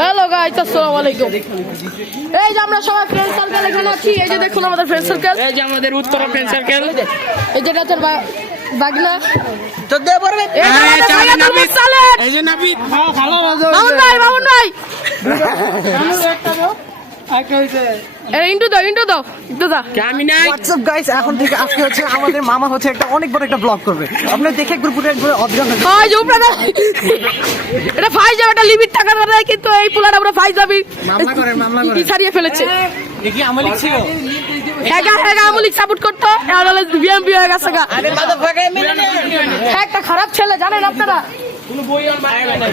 Hello guys, আসসালামু আলাইকুম। এই যে আমরা সবাই ফ্রেন্ড সার্কেল এখানে আছি। এই যে দেখুন আমাদের ফ্রেন্ড সার্কেল, এই যে আমাদের উত্তরা ফ্রেন্ড সার্কেল। এই যে তোর বাগনা তো দে পড়বে। এই যে নাবিদ, এই যে নাবিদ। হ্যাঁ ভালো রাজা। মামুন ভাই আমি একটা দাও, একটা হইছে। এই ইন্টু দাও আমি নাই। হোয়াটসঅ্যাপ গাইস, এখন থেকে আজকে হচ্ছে আমাদের মামা হচ্ছে একটা অনেক বড় একটা ব্লগ করবে। আপনারা দেখে একবার পুরো অবজার্ভ করুন। হয় যে উপরে এটা ফাইজ যাবে, এটা লিমিট টাকার কথা, কিন্তু এই পুলাটা পুরো ফাইজ যাবে। মামলা করে কি ছাড়িয়ে ফেলেছে। দেখি আমলিক ছিল, একা আমলিক সাপোর্ট করতো, এখন হলো বিএমপি হয়ে গেছে। আরে মাদারফাকার মিলে না, একটা খারাপ ছেলে জানেন আপনারা।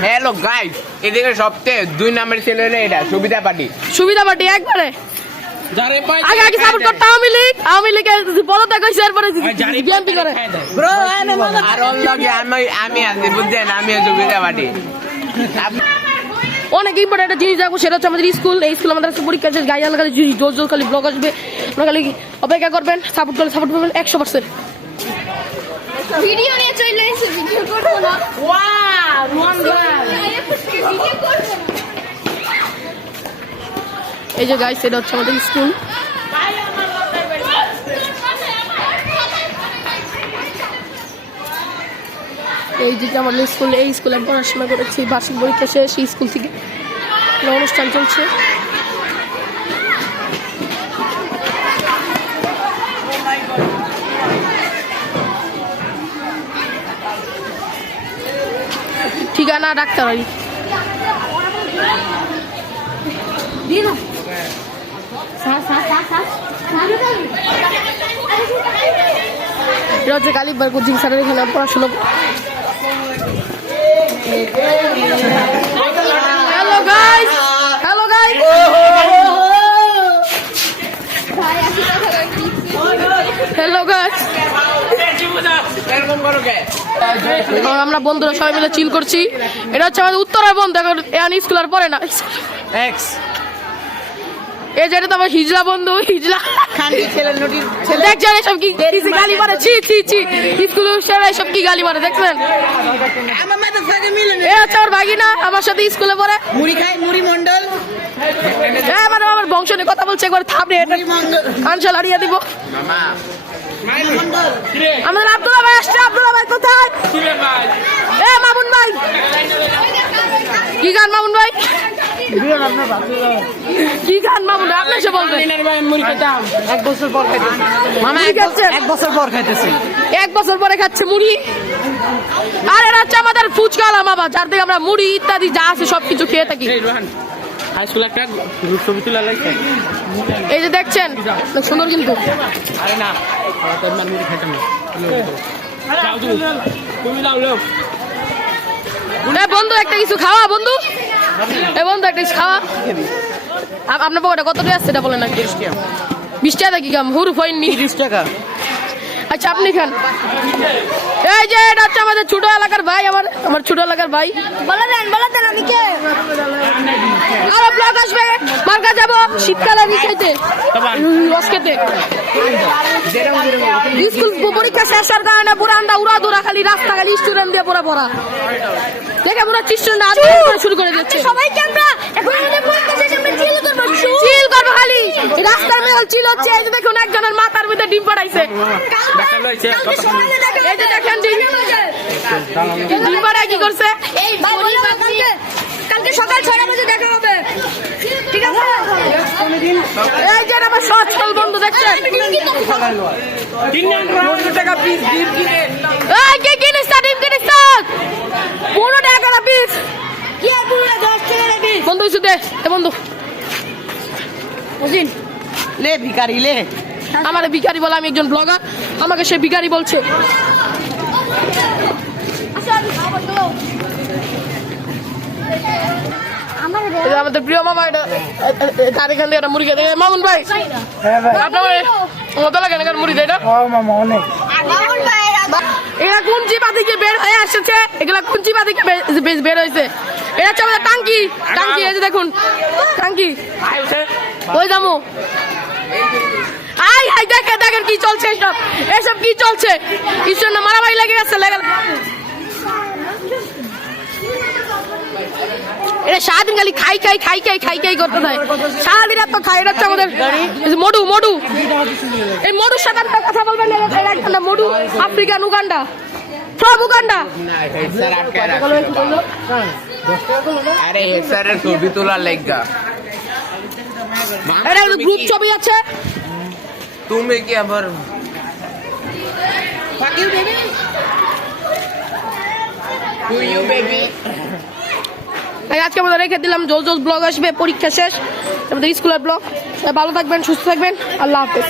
হ্যালো গাইস, এদিকে সবচেয়ে 2 নম্বরের ছেলে হলো এটা সুবিধা পার্টি একবারে। আগে সাপোর্ট করতো আওয়ামী লীগ পদত্যাগ হয়েছে, এরপরে বিএনপি করে। আর অন্যকে আমি আছি বুঝছেন, আমি সুবিধা পার্টি। অনেক ইম্পর্টেন্ট একটা জিনিস দেখবো, সেটা হচ্ছে আমাদের স্কুল। এই স্কুল আমাদের পরীক্ষা শেষ, গাইড খালি জোর খালি ব্লগ আসবে। আপনারা খালি অপেক্ষা করবেন, সাপোর্ট করবেন 100%। ভিডিও নিয়ে চলে এসে ভিডিও করব না। ওয়াও এই যে গাইস, এটা হচ্ছে আমাদের স্কুল। এই যে আমাদের স্কুল, এই স্কুলে পড়াশোনা করেছি। বার্ষিক পরীক্ষা শেষ, এই স্কুল থেকে অনুষ্ঠান চলছে। ঠিকানা ডাক্তারবাড়ি। এটা হচ্ছে কালীবার কোচিং সেন্টার, এখানে পড়াশোনা। হ্যালো গাইস, আমরা বন্ধুরা সবাই মিলে চিল করছি। এটা হচ্ছে আমাদের উত্তরার বন্ধু, এখন স্কুল আর পড়ে না। এই যেটা তো আমার হিজলা বন্ধু, হিজলা দেখছেন এসব কি গালি মারে। স্কুল এসব কি গালি মারে দেখছেন। এ হচ্ছে আমার ভাগিনা, আমার সাথে স্কুলে পড়ে, মুড়ি খায়, মুড়ি মন্ডল। আমার বংশ নিয়ে কথা বলছে, একবার থাপড়ে কানশাল হারিয়ে দিব। আমাদের আব্দুল্লাহ ভাই আসছে। আব্দুল্লাহ ভাই কোথায়? এ মামুন ভাই, কি গান মামুন ভাই? কি গান মামুন ভাই? আপনি সে বলবেন। 1 বছর পর খাইতেছি মামা, 1 বছর পর খাইতেছি, 1 বছর পরে খাচ্ছে মুড়ি। আর এটা হচ্ছে আমাদের ফুচকা বাবা, যার থেকে আমরা মুড়ি ইত্যাদি যা আছে সবকিছু খেয়ে থাকি। এই যে দেখছেন সুন্দর, কিন্তু বন্ধু একটা কিছু খাওয়া, বন্ধু একটা কিছু খাওয়া। আপনার পকেটে কত টাকা আছে সেটা বলেন না। 20 টাকা কি কাম হুরুফ হয়নি? 30 টাকা। আচ্ছা আপনি খান। এই যে এটা হচ্ছে আমাদের ছোট এলাকার ভাই, আমার ছোট এলাকার ভাই। বলে দেন আমি কে। আরো ব্লগ আসবে, মার্কা যাব শীতকালে খেতে, রস খেতে। স্কুল পরীক্ষা শেষের কারণে পুরানটা উড়াদুরা, খালি রাস্তা খালি স্টুডেন্ট দিয়ে ভরা দেখে পুরো স্টুডেন্ট শুরু করে দিচ্ছে। সবাইকে আমরা এখন আমাদের পরীক্ষা শেষে আমরা চিল করবো খালি রাস্তার মধ্যে চিল হচ্ছে। এই যে দেখুন একজনের মাথার মধ্যে ডিম পাঠাইছে। এই যে দেখেন ডিম পাঠায় কি করছে। কালকে সকাল 6টা বাজে দেখা হবে, ঠিক আছে? এই যে আমার সচ্ছল বন্ধু দেখছেন, কি কিনিস ডিম কিনিস 15 টাকা পিস। কি আর 10 টাকা পিস বন্ধু ইস্যু দে বন্ধু। বুঝিন লে ভিখারি লে, আমার ভিখারি বলে, আমি একজন ব্লগার, আমাকে সে ভিখারি বলছে। আমাদের প্রিয় মামা, এটা তার এখান থেকে একটা মুরগি দেয়। মামুন ভাই আপনার মতো লাগে না মুড়ি দেয়? এরা কোন চিপা থেকে বের হয়ে আসছে, এগুলা কোন চিপা থেকে বের হয়েছে? এটা হচ্ছে আমাদের টাঙ্কি। এই যে দেখুন টাঙ্কি, ওই দামো। হাই দেখেন কি চলছে, এসব কি চলছে। ঈশ্বর না মারামারি লেগে গেছে। এটা সারাদিন খালি খাই করতে থাকে সারাদিন এত খাই। এটা হচ্ছে আমাদের এই যে মডু এই মডুর সাথে একটা কথা বলবেন। এরা একটা মডু আফ্রিকান উগান্ডা সব উগান্ডা। না হেড স্যার আটকে রাখছে। আরে হেড স্যারের ছবি তোলার লাগা এটা গ্রুপ ছবি আছে। তুমি কি আবার আজকে আমাদের রেখে দিলাম। জোস ব্লগ আসবে, পরীক্ষা শেষ আমাদের স্কুলের ব্লগ। ভালো থাকবেন, সুস্থ থাকবেন, আল্লাহ হাফেজ।